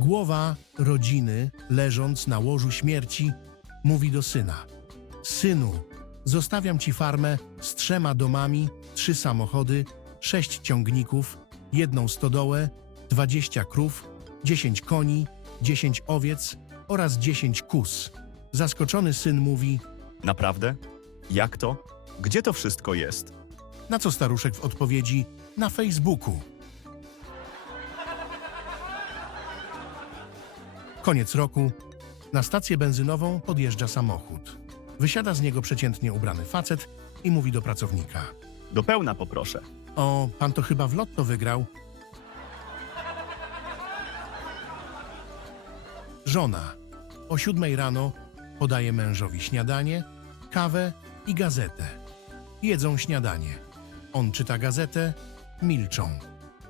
Głowa rodziny, leżąc na łożu śmierci, mówi do syna: Synu, zostawiam ci farmę z trzema domami, trzy samochody, sześć ciągników, jedną stodołę, dwadzieścia krów, dziesięć koni, dziesięć owiec oraz dziesięć kus. Zaskoczony syn mówi: Naprawdę? Jak to? Gdzie to wszystko jest? Na co staruszek w odpowiedzi: Na Facebooku. Koniec roku. Na stację benzynową podjeżdża samochód. Wysiada z niego przeciętnie ubrany facet i mówi do pracownika: Do pełna poproszę. O, pan to chyba w lotto wygrał. Żona o siódmej rano podaje mężowi śniadanie, kawę i gazetę. Jedzą śniadanie. On czyta gazetę, milczą.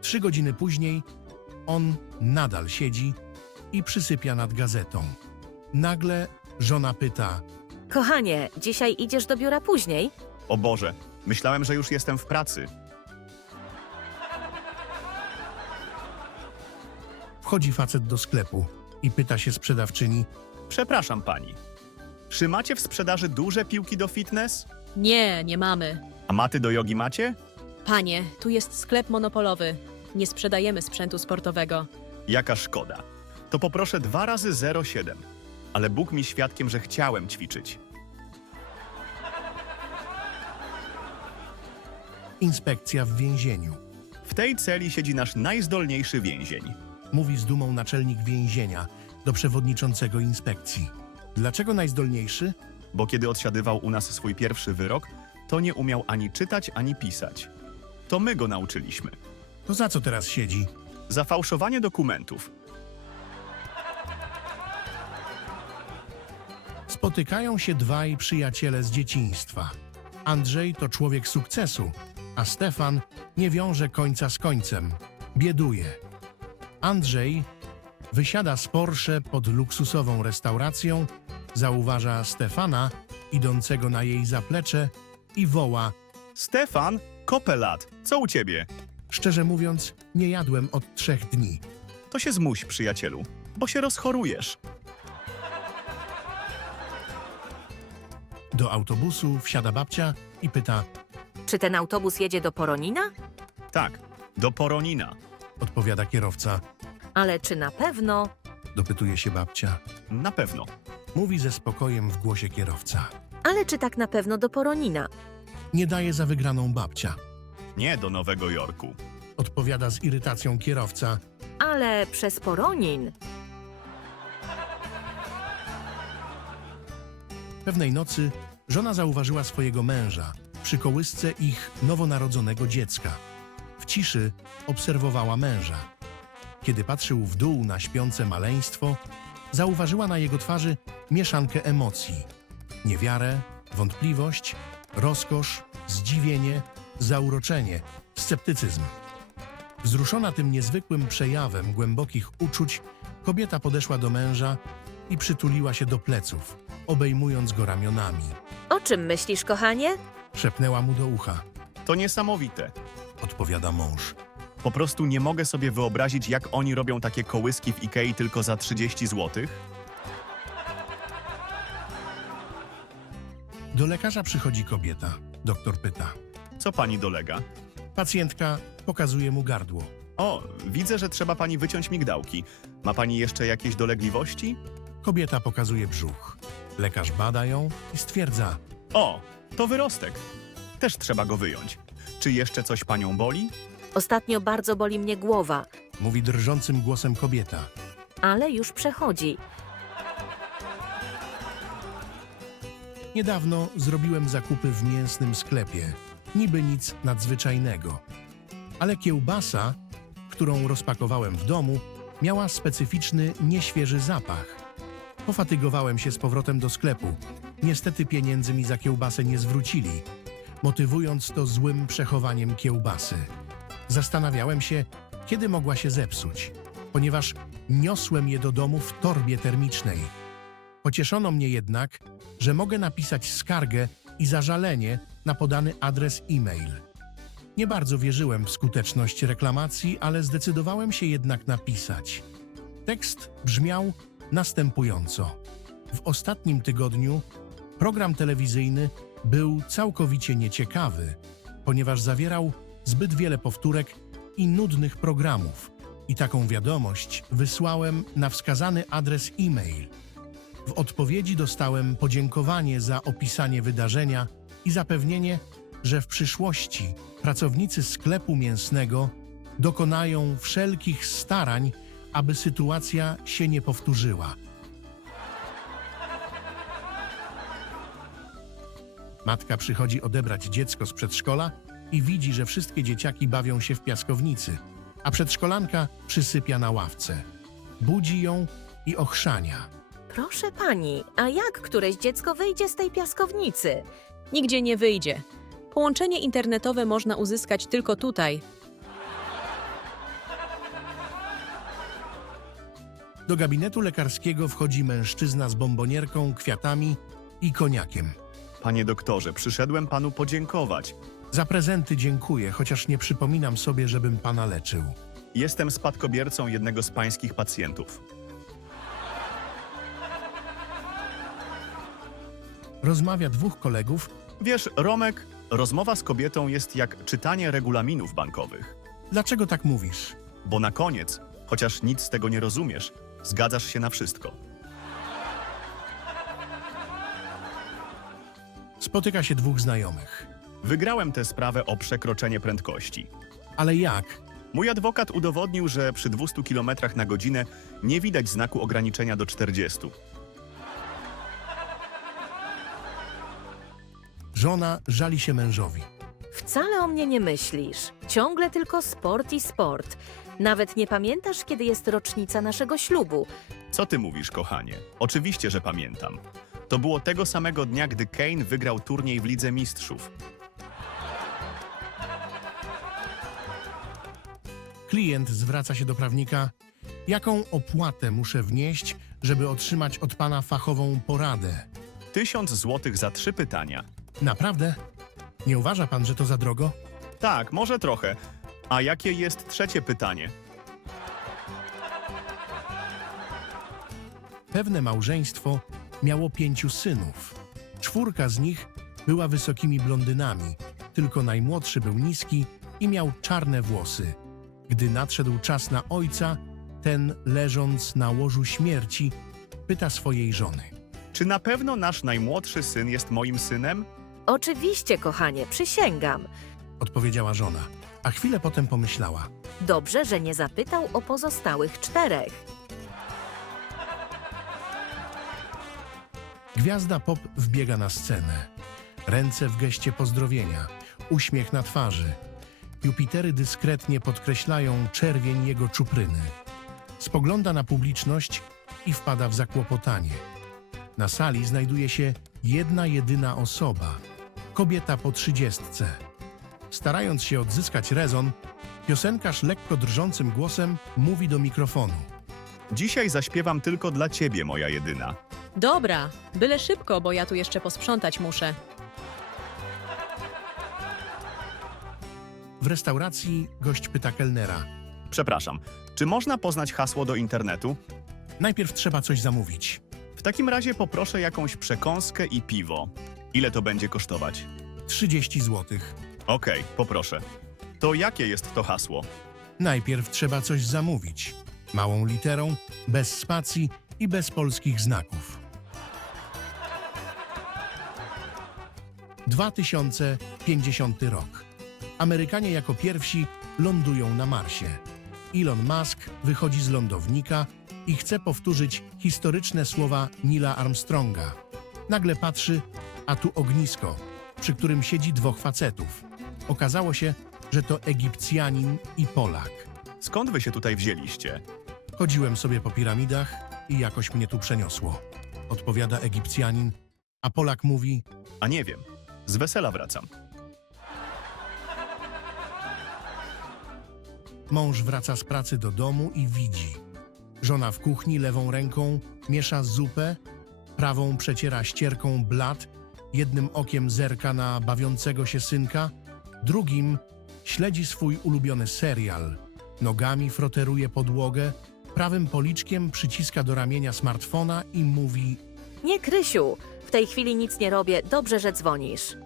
Trzy godziny później on nadal siedzi i przysypia nad gazetą. Nagle żona pyta: Kochanie, dzisiaj idziesz do biura później? O Boże, myślałem, że już jestem w pracy. Wchodzi facet do sklepu i pyta się sprzedawczyni: Przepraszam pani. Czy macie w sprzedaży duże piłki do fitness? Nie, nie mamy. A maty do jogi macie? Panie, tu jest sklep monopolowy. Nie sprzedajemy sprzętu sportowego. Jaka szkoda. To poproszę dwa razy 0,7. Ale Bóg mi świadkiem, że chciałem ćwiczyć. Inspekcja w więzieniu. W tej celi siedzi nasz najzdolniejszy więzień. Mówi z dumą naczelnik więzienia do przewodniczącego inspekcji. Dlaczego najzdolniejszy? Bo kiedy odsiadywał u nas swój pierwszy wyrok, to nie umiał ani czytać, ani pisać. To my go nauczyliśmy. To za co teraz siedzi? Za fałszowanie dokumentów. Spotykają się dwaj przyjaciele z dzieciństwa. Andrzej to człowiek sukcesu, a Stefan nie wiąże końca z końcem. Bieduje. Andrzej wysiada z Porsche pod luksusową restauracją, zauważa Stefana idącego na jej zaplecze i woła: Stefan, kopelat, co u ciebie? Szczerze mówiąc, nie jadłem od trzech dni. To się zmuś, przyjacielu, bo się rozchorujesz. Do autobusu wsiada babcia i pyta: Czy ten autobus jedzie do Poronina? Tak, do Poronina. Odpowiada kierowca. Ale czy na pewno? Dopytuje się babcia. Na pewno. Mówi ze spokojem w głosie kierowca. Ale czy tak na pewno do Poronina? Nie daje za wygraną babcia. Nie do Nowego Jorku. Odpowiada z irytacją kierowca. Ale przez Poronin. Pewnej nocy żona zauważyła swojego męża przy kołysce ich nowonarodzonego dziecka. W ciszy obserwowała męża. Kiedy patrzył w dół na śpiące maleństwo, zauważyła na jego twarzy mieszankę emocji: niewiarę, wątpliwość, rozkosz, zdziwienie, zauroczenie, sceptycyzm. Wzruszona tym niezwykłym przejawem głębokich uczuć, kobieta podeszła do męża i przytuliła się do pleców, obejmując go ramionami. Czym myślisz, kochanie? Szepnęła mu do ucha. To niesamowite. Odpowiada mąż. Po prostu nie mogę sobie wyobrazić, jak oni robią takie kołyski w Ikei tylko za 30 zł. Do lekarza przychodzi kobieta. Doktor pyta. Co pani dolega? Pacjentka pokazuje mu gardło. O, widzę, że trzeba pani wyciąć migdałki. Ma pani jeszcze jakieś dolegliwości? Kobieta pokazuje brzuch. Lekarz bada ją i stwierdza. O, to wyrostek. Też trzeba go wyjąć. Czy jeszcze coś panią boli? Ostatnio bardzo boli mnie głowa, Mówi drżącym głosem kobieta. ale już przechodzi. Niedawno zrobiłem zakupy w mięsnym sklepie. Niby nic nadzwyczajnego. Ale kiełbasa, którą rozpakowałem w domu, miała specyficzny, nieświeży zapach. Pofatygowałem się z powrotem do sklepu. Niestety pieniędzy mi za kiełbasę nie zwrócili, motywując to złym przechowaniem kiełbasy. Zastanawiałem się, kiedy mogła się zepsuć, ponieważ niosłem je do domu w torbie termicznej. Pocieszono mnie jednak, że mogę napisać skargę i zażalenie na podany adres e-mail. Nie bardzo wierzyłem w skuteczność reklamacji, ale zdecydowałem się jednak napisać. Tekst brzmiał następująco. W ostatnim tygodniu program telewizyjny był całkowicie nieciekawy, ponieważ zawierał zbyt wiele powtórek i nudnych programów. I taką wiadomość wysłałem na wskazany adres e-mail. W odpowiedzi dostałem podziękowanie za opisanie wydarzenia i zapewnienie, że w przyszłości pracownicy sklepu mięsnego dokonają wszelkich starań, aby sytuacja się nie powtórzyła. Matka przychodzi odebrać dziecko z przedszkola i widzi, że wszystkie dzieciaki bawią się w piaskownicy, a przedszkolanka przysypia na ławce. Budzi ją i ochrzania. Proszę pani, a jak któreś dziecko wyjdzie z tej piaskownicy? Nigdzie nie wyjdzie. Połączenie internetowe można uzyskać tylko tutaj. Do gabinetu lekarskiego wchodzi mężczyzna z bombonierką, kwiatami i koniakiem. Panie doktorze, przyszedłem panu podziękować. Za prezenty dziękuję, chociaż nie przypominam sobie, żebym pana leczył. Jestem spadkobiercą jednego z pańskich pacjentów. Rozmawia dwóch kolegów, Wiesz, Romek, rozmowa z kobietą jest jak czytanie regulaminów bankowych. dlaczego tak mówisz? Bo na koniec, chociaż nic z tego nie rozumiesz, zgadzasz się na wszystko. Spotyka się dwóch znajomych. Wygrałem tę sprawę o przekroczenie prędkości. Ale jak? Mój adwokat udowodnił, że przy 200 km na godzinę nie widać znaku ograniczenia do 40. Żona żali się mężowi. Wcale o mnie nie myślisz. Ciągle tylko sport i sport. Nawet nie pamiętasz, kiedy jest rocznica naszego ślubu. Co ty mówisz, kochanie? Oczywiście, że pamiętam. To było tego samego dnia, gdy Kane wygrał turniej w Lidze Mistrzów. Klient zwraca się do prawnika. Jaką opłatę muszę wnieść, żeby otrzymać od pana fachową poradę? Tysiąc złotych za trzy pytania. Naprawdę? Nie uważa pan, że to za drogo? Tak, może trochę. A jakie jest trzecie pytanie? Pewne małżeństwo miało pięciu synów. Czwórka z nich była wysokimi blondynami, tylko najmłodszy był niski i miał czarne włosy. Gdy nadszedł czas na ojca, ten, leżąc na łożu śmierci, pyta swojej żony. Czy na pewno nasz najmłodszy syn jest moim synem? Oczywiście, kochanie, przysięgam. Odpowiedziała żona, a chwilę potem pomyślała. Dobrze, że nie zapytał o pozostałych czterech. Gwiazda pop wbiega na scenę. Ręce w geście pozdrowienia, uśmiech na twarzy. Jupitery dyskretnie podkreślają czerwień jego czupryny. Spogląda na publiczność i wpada w zakłopotanie. Na sali znajduje się jedna jedyna osoba kobieta po trzydziestce. Starając się odzyskać rezon, piosenkarz lekko drżącym głosem mówi do mikrofonu. Dzisiaj zaśpiewam tylko dla ciebie, moja jedyna. Dobra, byle szybko, bo ja tu jeszcze posprzątać muszę. W restauracji gość pyta kelnera. Przepraszam, czy można poznać hasło do internetu? Najpierw trzeba coś zamówić. W takim razie poproszę jakąś przekąskę i piwo. Ile to będzie kosztować? 30 zł. Okej, poproszę. To jakie jest to hasło? Najpierw trzeba coś zamówić. Małą literą, bez spacji i bez polskich znaków. 2050 rok. Amerykanie jako pierwsi lądują na Marsie. Elon Musk wychodzi z lądownika i chce powtórzyć historyczne słowa Nila Armstronga. Nagle patrzy, a tu ognisko, przy którym siedzi dwóch facetów. Okazało się, że to Egipcjanin i Polak. Skąd wy się tutaj wzięliście? Chodziłem sobie po piramidach i jakoś mnie tu przeniosło. Odpowiada Egipcjanin, a Polak mówi: A nie wiem. Z wesela wracam. Mąż wraca z pracy do domu i widzi. Żona w kuchni lewą ręką miesza zupę, prawą przeciera ścierką blat, jednym okiem zerka na bawiącego się synka, drugim śledzi swój ulubiony serial, nogami froteruje podłogę, Prawym policzkiem przyciska do ramienia smartfona i mówi: Nie, Krysiu, w tej chwili nic nie robię, dobrze, że dzwonisz.